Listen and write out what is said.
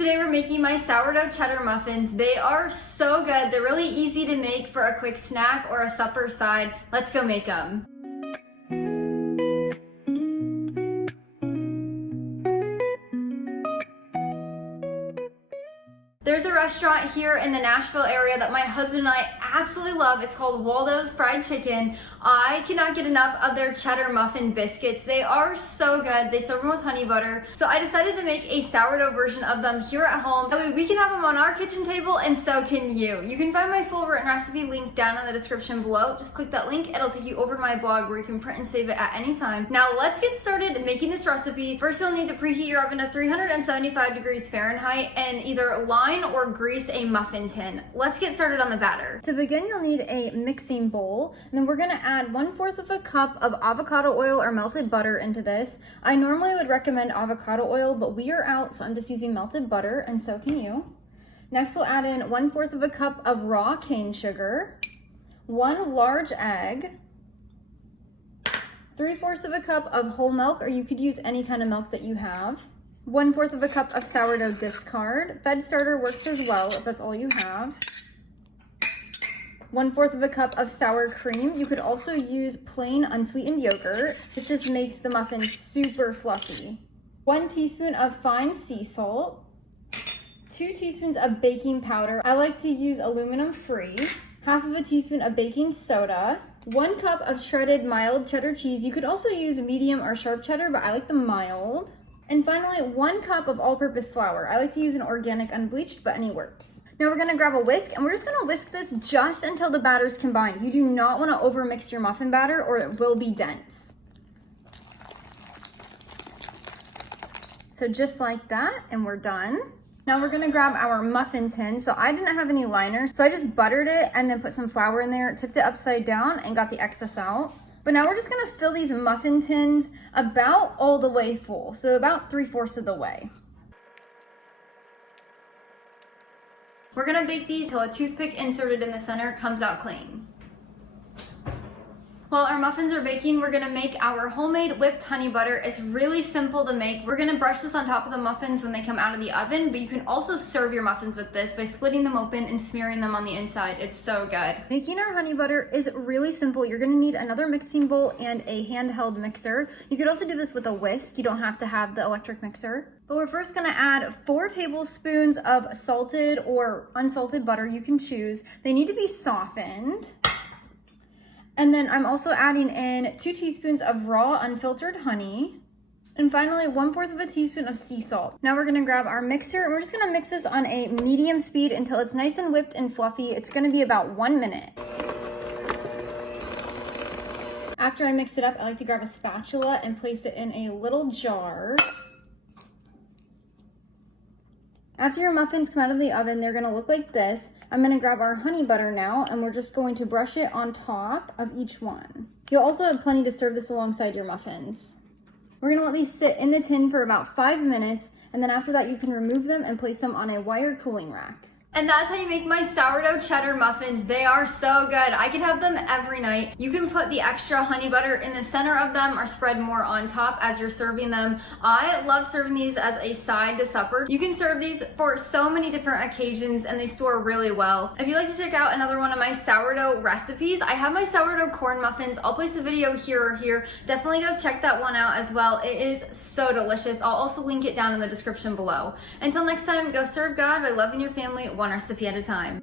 Today we're making my sourdough cheddar muffins. They are so good. They're really easy to make for a quick snack or a supper side. Let's go make them. There's a restaurant here in the Nashville area that my husband and I absolutely love. It's called Waldo's Fried Chicken. I cannot get enough of their cheddar muffin biscuits. They are so good. They serve them with honey butter. So I decided to make a sourdough version of them here at home. That way we can have them on our kitchen table and so can you. You can find my full written recipe link down in the description below. Just click that link. It'll take you over to my blog where you can print and save it at any time. Now let's get started making this recipe. First you'll need to preheat your oven to 375 degrees Fahrenheit and either line or grease a muffin tin. Let's get started on the batter. To begin, you'll need a mixing bowl, and then we're gonna add 1/4 of a cup of avocado oil or melted butter into this. I normally would recommend avocado oil, but we are out, so I'm just using melted butter, and so can you. Next, we'll add in 1/4 of a cup of raw cane sugar, 1 large egg, 3/4 of a cup of whole milk, or you could use any kind of milk that you have, 1/4 of a cup of sourdough discard. Fed starter works as well if that's all you have. 1/4 of a cup of sour cream. You could also use plain unsweetened yogurt. This just makes the muffin super fluffy. 1 teaspoon of fine sea salt. 2 teaspoons of baking powder. I like to use aluminum free. 1/2 teaspoon of baking soda. 1 cup of shredded mild cheddar cheese. You could also use medium or sharp cheddar, but I like the mild. And finally, 1 cup of all-purpose flour. I like to use an organic unbleached, but any works. Now we're gonna grab a whisk, and we're just gonna whisk this just until the batter's combined. You do not wanna overmix your muffin batter or it will be dense. So just like that, and we're done. Now we're gonna grab our muffin tin. So I didn't have any liner, so I just buttered it and then put some flour in there, tipped it upside down, and got the excess out. But now we're just gonna fill these muffin tins about all the way full, so about 3/4 of the way. We're gonna bake these till a toothpick inserted in the center comes out clean. While our muffins are baking, we're gonna make our homemade whipped honey butter. It's really simple to make. We're gonna brush this on top of the muffins when they come out of the oven, but you can also serve your muffins with this by splitting them open and smearing them on the inside. It's so good. Making our honey butter is really simple. You're gonna need another mixing bowl and a handheld mixer. You could also do this with a whisk. You don't have to have the electric mixer. But we're first gonna add 4 tablespoons of salted or unsalted butter. You can choose. They need to be softened. And then I'm also adding in 2 teaspoons of raw unfiltered honey. And finally, 1/4 teaspoon of sea salt. Now we're gonna grab our mixer and we're just gonna mix this on a medium speed until it's nice and whipped and fluffy. It's gonna be about 1 minute. After I mix it up, I like to grab a spatula and place it in a little jar. After your muffins come out of the oven, they're gonna look like this. I'm gonna grab our honey butter now, and we're just going to brush it on top of each one. You'll also have plenty to serve this alongside your muffins. We're gonna let these sit in the tin for about 5 minutes, and then after that you can remove them and place them on a wire cooling rack. And that's how you make my sourdough cheddar muffins. They are so good. I could have them every night. You can put the extra honey butter in the center of them or spread more on top as you're serving them. I love serving these as a side to supper. You can serve these for so many different occasions and they store really well. If you'd like to check out another one of my sourdough recipes, I have my sourdough corn muffins. I'll place a video here or here. Definitely go check that one out as well. It is so delicious. I'll also link it down in the description below. Until next time, go serve God by loving your family one recipe at a time.